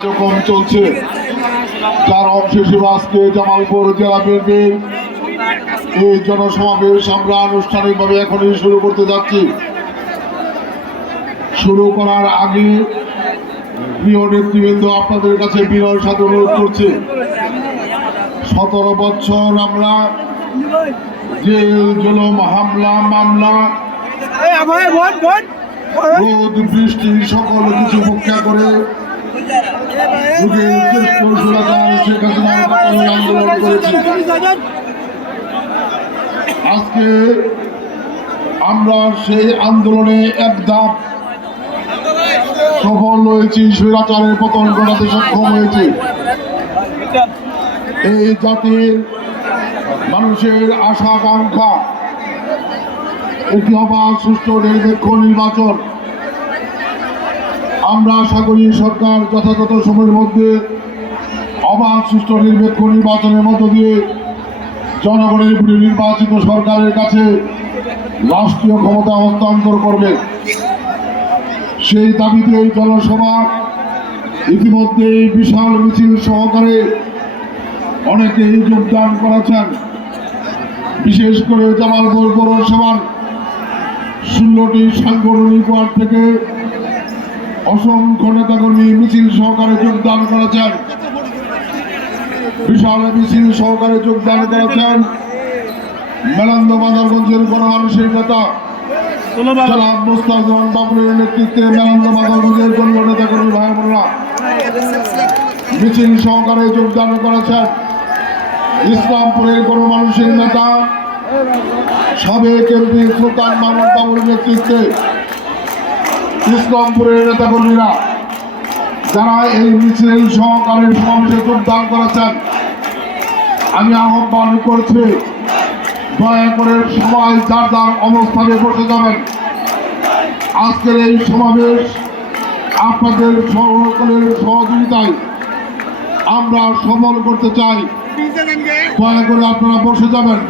কার্যক্রম চলছে। যার অংশ হিসেবে আজকে জামালপুর জেলা বিএনপির এই জনসমাবেশ আমরা আনুষ্ঠানিকভাবে এখনই শুরু করতে যাচ্ছি। শুরু করার আগে প্রিয় নেতৃবৃন্দ আপনাদের কাছে বিনয়ের সাথে অনুরোধ করছি। সতেরো বছর আমরা জেল জুলুম হামলা, মামলা, রোদ, বৃষ্টি, সকল কিছু উপেক্ষা করে আজকে আমরা সেই আন্দোলনে এক ধাপ সফল হয়েছি, স্বৈরাচারের পতন ঘটাতে সক্ষম হয়েছি। এই জাতির মানুষের আশা আকাঙ্ক্ষা সুষ্ঠু নিরপেক্ষ নির্বাচন আমরা আশা করি সরকার যথাযথ সময়ের মধ্যে অবাধ, সুষ্ঠু নিরপেক্ষ নির্বাচনের মধ্য দিয়ে জনগণের উপরে নির্বাচিত সরকারের কাছে রাষ্ট্রীয় ক্ষমতা হস্তান্তর করবে। সেই দাবিতে এই জনসভা ইতিমধ্যে এই বিশাল মিছিল সহকারে অনেকেই যোগদান করেছেন। বিশেষ করে জামালপুর পৌরসভার ষোলোটি সাংগঠনিক ওয়ার্ড থেকে অসংখ্য নেতাকর্মী মিছিল সহকারে যোগদান করেছেন। বিশাল মিছিল সহকারে যোগদান করেছেন। মেলান্দ মাদারগঞ্জের নেতা। জনাব মুস্তাফান বাবুরের নেতৃত্বে সহকারে করেছেন। ইসলামপুরের নেতা। নেতৃত্বে ইসলামপুরের নেতাকর্মীরা যারা এই মিছিল সহকারে সমাবেশে যোগদান করেছেন, আমি আহ্বান করছি, দয়া করে সবাই যার যার অবস্থানে বসে যাবেন। আজকের এই সমাবেশ আপনাদের সকলের সহযোগিতায় আমরা সফল করতে চাই। দয়া করে আপনারা বসে যাবেন।